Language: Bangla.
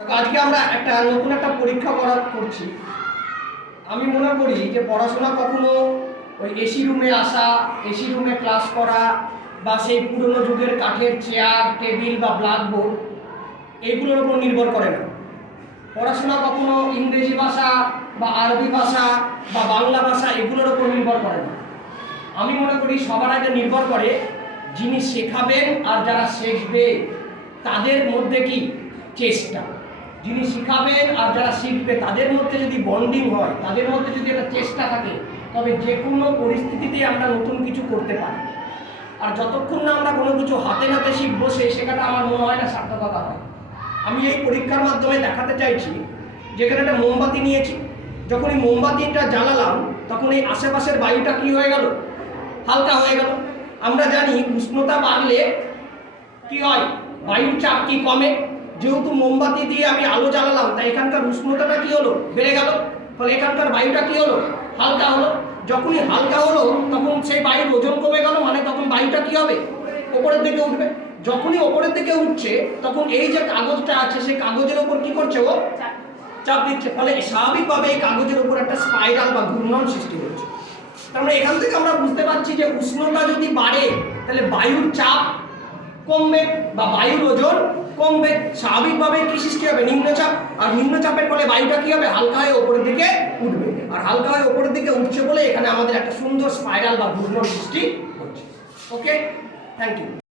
আজকে আমরা একটা নতুন একটা পরীক্ষা করা করছি। আমি মনে করি যে পড়াশোনা কখনো ওই এসি রুমে আসা এসি রুমে ক্লাস করা বা সেই পুরনো যুগের কাঠের চেয়ার টেবিল বা ব্ল্যাকবোর্ড এগুলোর উপর নির্ভর করে না। পড়াশোনা কখনো ইংরেজি ভাষা বা আরবি ভাষা বা বাংলা ভাষা এগুলোর উপর নির্ভর করে না। আমি মনে করি সবার আগে নির্ভর করে যিনি শেখাবেন আর যারা শিখবে, তাদের মধ্যে কি চেষ্টা। যিনি শিখাবেন আর যারা শিখবে, তাদের মধ্যে যদি বন্ডিং হয়, তাদের মধ্যে যদি একটা চেষ্টা থাকে, তবে যে কোনো পরিস্থিতিতে আমরা নতুন কিছু করতে পারি আর যতক্ষণ না আমরা কোনো কিছু হাতে নাতে শিখব সেই শেখাটা আমার মনে হয় না সার্থকতা হয়। আমি এই পরীক্ষার মাধ্যমে দেখাতে চাইছি, যেখানে একটা মোমবাতি নিয়েছি। যখন এই মোমবাতিটা জ্বালালাম, তখন এই আশেপাশের বায়ুটা কি হয়ে গেল? হালকা হয়ে গেল। আমরা জানি উষ্ণতা বাড়লে কি হয়? বায়ুর চাপ কি কমে? যেহেতু মোমবাতি দিয়ে আমি আলো জ্বালালাম তাই এখানকার উষ্ণতাটা কি হলো? বেড়ে গেল। ফলে এখানকার বায়ুটা কি হলো? হালকা হলো। যখনই হালকা হলো তখন সেই বায়ুর ওজন কমে গেল মানে তখন বায়ুটা কি হবে? ওপরের দিকে উঠবে। যখনই ওপরের দিকে উঠছে তখন এই যে কাগজটা আছে সেই কাগজের ওপর কি করছে ও? চাপ। দিচ্ছে। ফলে স্বাভাবিকভাবে এই কাগজের উপর একটা স্পাইরাল বা ঘূর্ণন সৃষ্টি হচ্ছে। তার মানে এখান থেকে আমরা বুঝতে পারছি যে উষ্ণতা যদি বাড়ে তাহলে বায়ুর চাপ কমবে বা বায়ুর ওজন কমবে স্বাভাবিকভাবে কি সৃষ্টি হবে? নিম্নচাপ। আর নিম্নচাপের ফলে বায়ুটা কি হবে? হালকা হয়ে ওপরের দিকে উঠবে। আর হালকা হয়ে ওপরের দিকে উঠছে বলে এখানে আমাদের একটা সুন্দর স্পাইরাল বা ঘূর্ণন সৃষ্টি হচ্ছে। Okay thank you